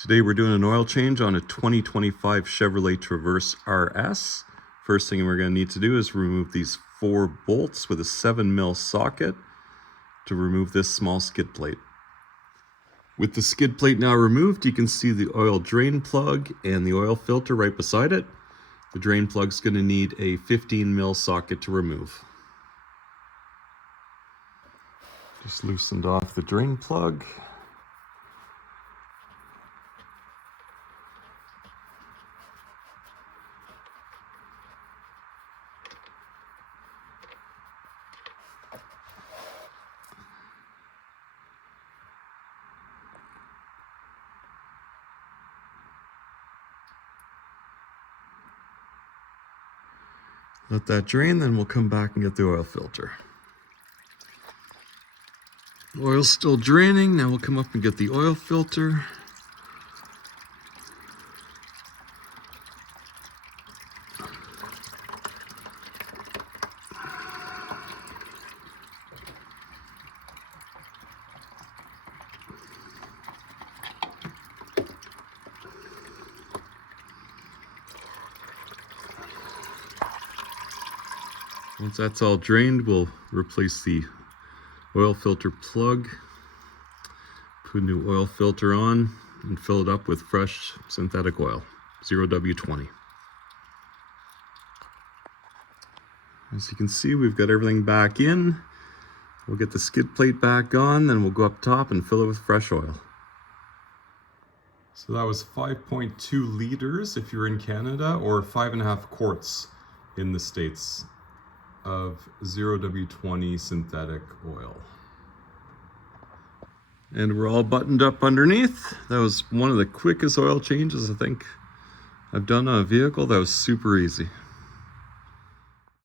Today we're doing an oil change on a 2025 Chevrolet Traverse RS. First thing we're going to need to do is remove these 4 bolts with a 7mm socket to remove this small skid plate. With the skid plate now removed, you can see the oil drain plug and the oil filter right beside it. The drain plug's going to need a 15mm socket to remove. Just loosened off the drain plug. Let that drain, then we'll come back and get the oil filter. The oil's still draining. Now we'll come up and get the oil filter. Once that's all drained, we'll replace the oil filter plug, put a new oil filter on, and fill it up with fresh synthetic oil, 0W20. As you can see, we've got everything back in. We'll get the skid plate back on, then we'll go up top and fill it with fresh oil. So that was 5.2 liters if you're in Canada, or 5.5 quarts in the States of 0W20 synthetic oil. And we're all buttoned up underneath. That was one of the quickest oil changes I think I've done on a vehicle. That was super easy.